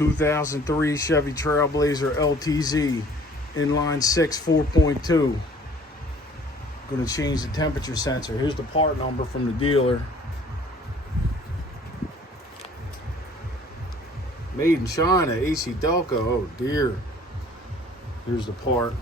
2003 Chevy Trailblazer LTZ, inline 6, 4.2. Going to change the temperature sensor. Here's the part number from the dealer. Made in China, AC Delco. Oh dear. Here's the part.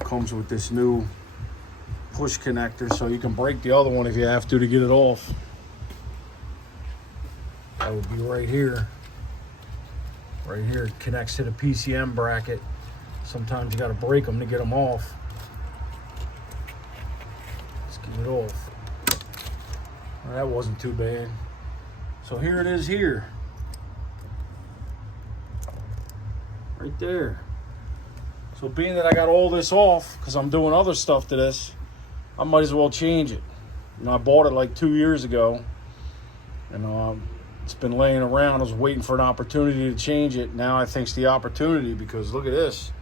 Comes with this new push connector, so you can break the other one if you have to get it off. That would be right here. Right here, it connects to the PCM bracket. Sometimes you got to break them to get them off. Let's get it off. Well, that wasn't too bad. So here it is here. Right there. So being that I got all this off, because I'm doing other stuff to this, I might as well change it. You know, I bought it like 2 years ago. And it's been laying around. I was waiting for an opportunity to change it. Now I think it's the opportunity, because look at this.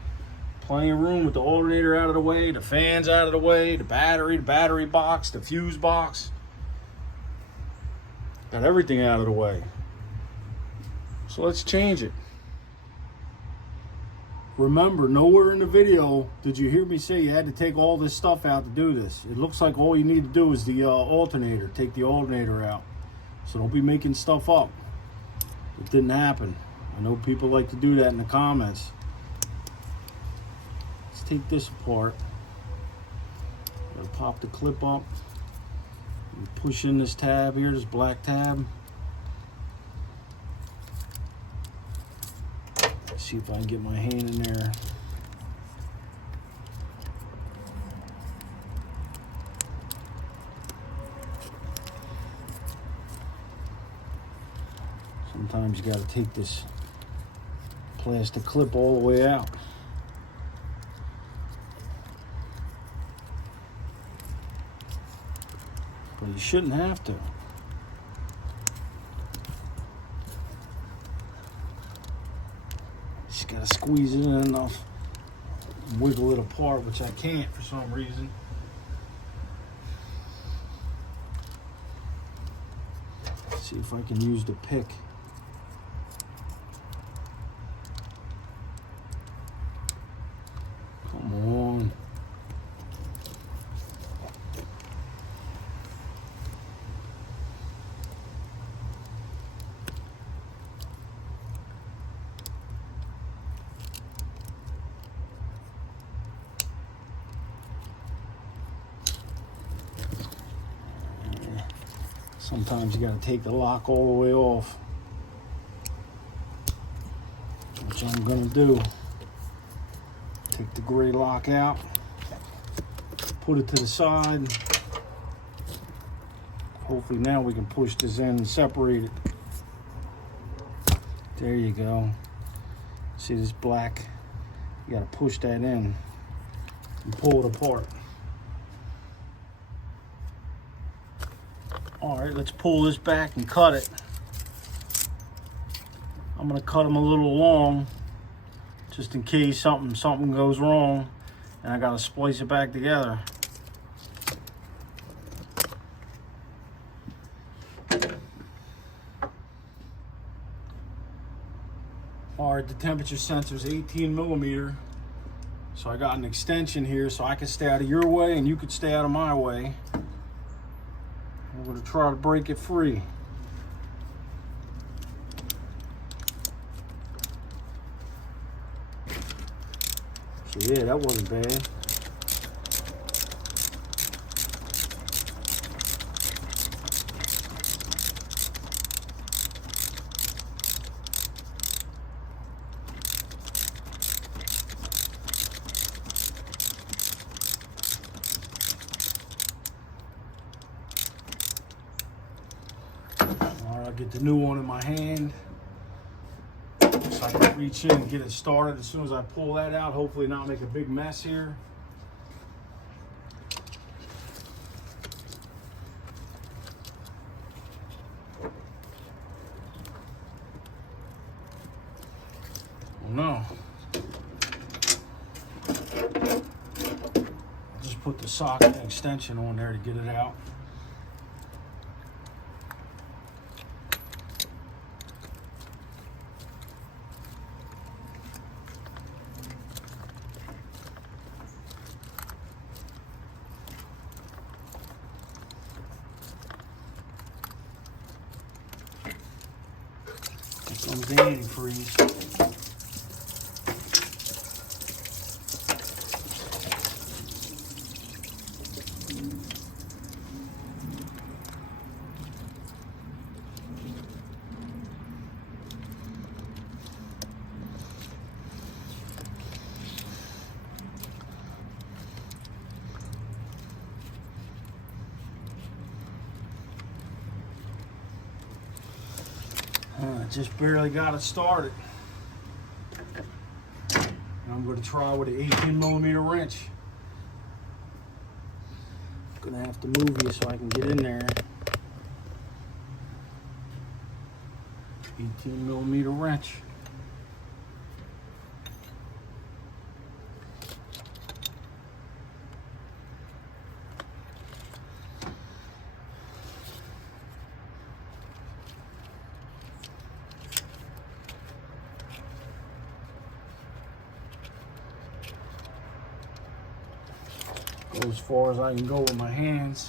Plenty of room with the alternator out of the way, the fans out of the way, the battery box, the fuse box. Got everything out of the way. So let's change it. Remember, nowhere in the video did you hear me say you had to take all this stuff out to do this. It looks like all you need to do is the alternator. Take the alternator out. So don't be making stuff up. It didn't happen. I know people like to do that in the comments. Let's take this apart. Gotta pop the clip up. And push in this tab here, this black tab. See if I can get my hand in there. Sometimes you got to take this plastic clip all the way out. But you shouldn't have to. Just gotta squeeze it in enough, wiggle it apart, which I can't for some reason. Let's see if I can use the pick. Come on. Sometimes you got to take the lock all the way off, which I'm going to do. Take the gray lock out, put it to the side. Hopefully now we can push this in and separate it. There you go. See this black? You got to push that in and pull it apart. All right, let's pull this back and cut it. I'm gonna cut them a little long, just in case something goes wrong and I gotta splice it back together. All right, the temperature sensor is 18 millimeter. So I got an extension here so I can stay out of your way and you can stay out of my way. We're going to try to break it free. So yeah, that wasn't bad. I'll get the new one in my hand so I can reach in and get it started. As soon as I pull that out, hopefully not make a big mess here. Oh no. I'll just put the socket and extension on there to get it out. Comes the antifreeze. Just barely got it started. And I'm going to try with an 18mm wrench. I'm going to have to move you so I can get in there. 18mm wrench. Go as far as I can go with my hands.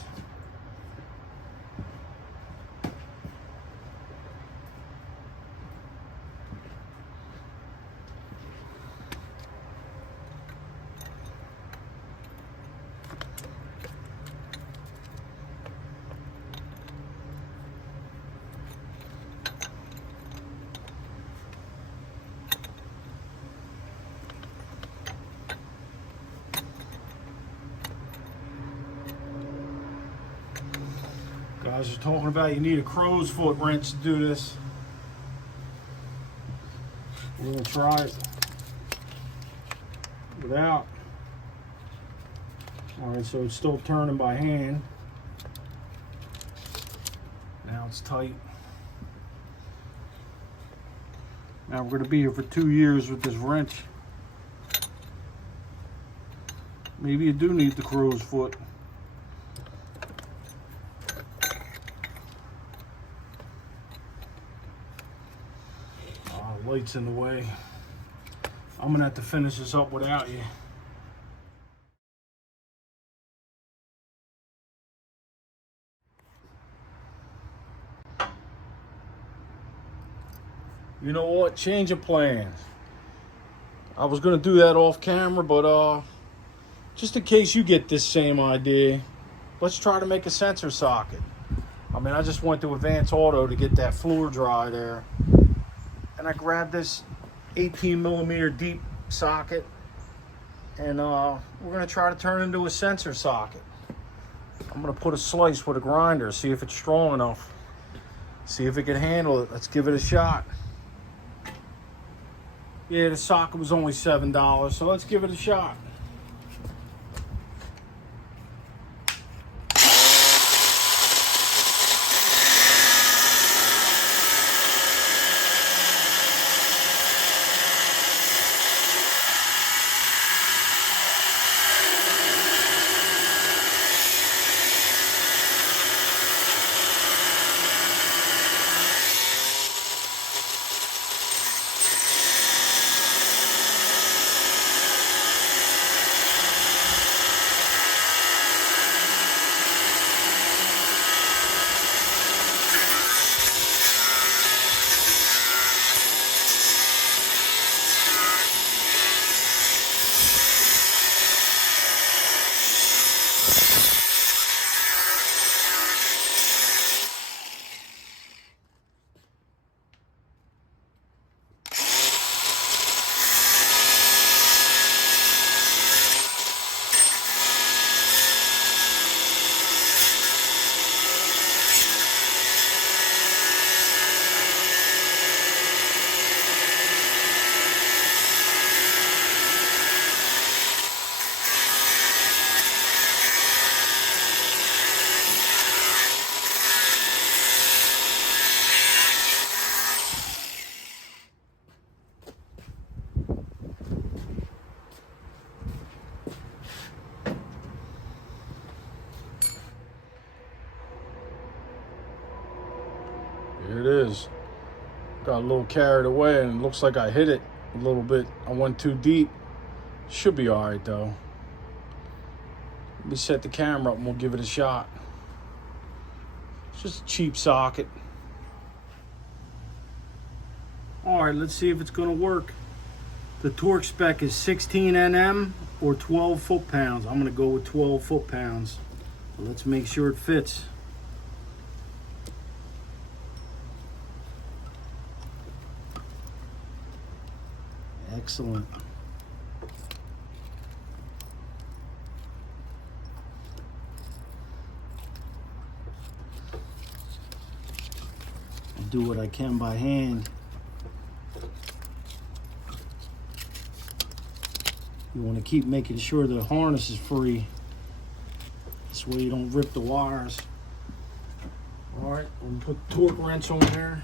Guys are talking about you need a crow's foot wrench to do this. We're gonna try it without. All right, so it's still turning by hand. Now it's tight. Now we're gonna be here for 2 years with this wrench. Maybe you do need the crow's foot. Lights in the way. I'm gonna have to finish this up without you. You know what? Change of plans. I was gonna do that off camera, but just in case you get this same idea, let's try to make a sensor socket. I mean, I just went to Advance Auto to get that floor dry there. And I grabbed this 18mm deep socket, and we're gonna try to turn it into a sensor socket. I'm gonna put a slice with a grinder, see if it's strong enough, see if it can handle it. Let's give it a shot. Yeah, the socket was only $7, so let's give it a shot. Here it is. Got a little carried away and it looks like I hit it a little bit. I went too deep. Should be all right though. Let me set the camera up and we'll give it a shot. It's just a cheap socket. All right, let's see if it's gonna work. The torque spec is 16 Nm or 12 foot-pounds. I'm gonna go with 12 foot-pounds. Let's make sure it fits. Excellent. I'll do what I can by hand. You want to keep making sure the harness is free. This way you don't rip the wires. All right, we'll put the torque wrench on there.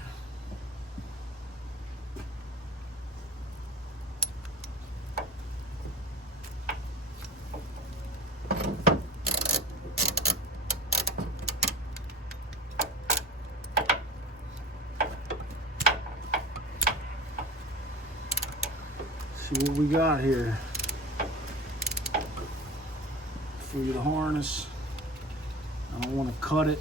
See what we got here. Free the harness. I don't want to cut it.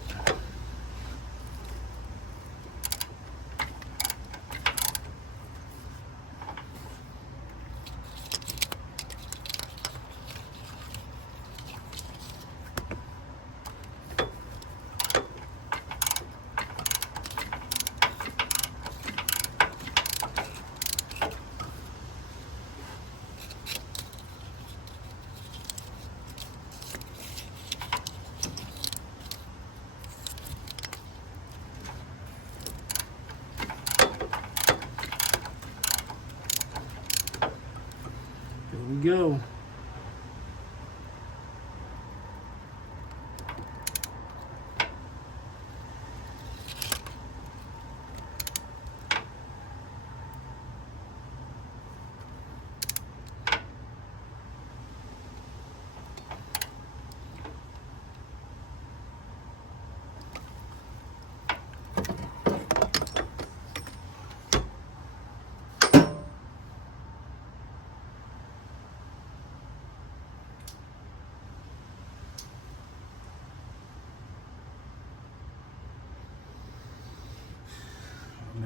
There we go.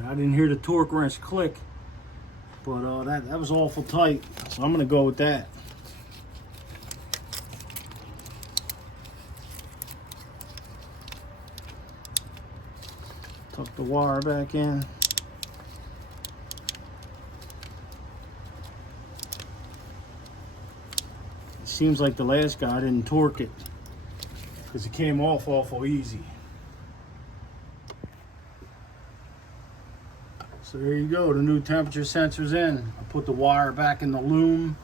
I didn't hear the torque wrench click, but that was awful tight, so I'm gonna go with that. Tuck the wire back in. It seems like the last guy didn't torque it because it came off awful easy. So there you go, the new temperature sensor's in. I put the wire back in the loom.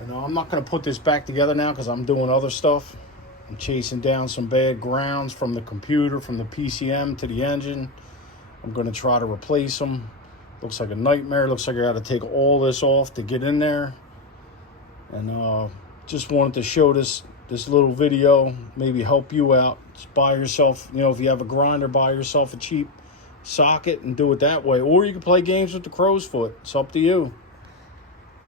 And I'm not gonna put this back together now because I'm doing other stuff. I'm chasing down some bad grounds from the computer, from the PCM to the engine. I'm gonna try to replace them. Looks like a nightmare. Looks like I gotta take all this off to get in there. And just wanted to show this little video, maybe help you out. Just buy yourself, you know, if you have a grinder, buy yourself a cheap socket and do it that way, or you can play games with the crow's foot. It's up to you.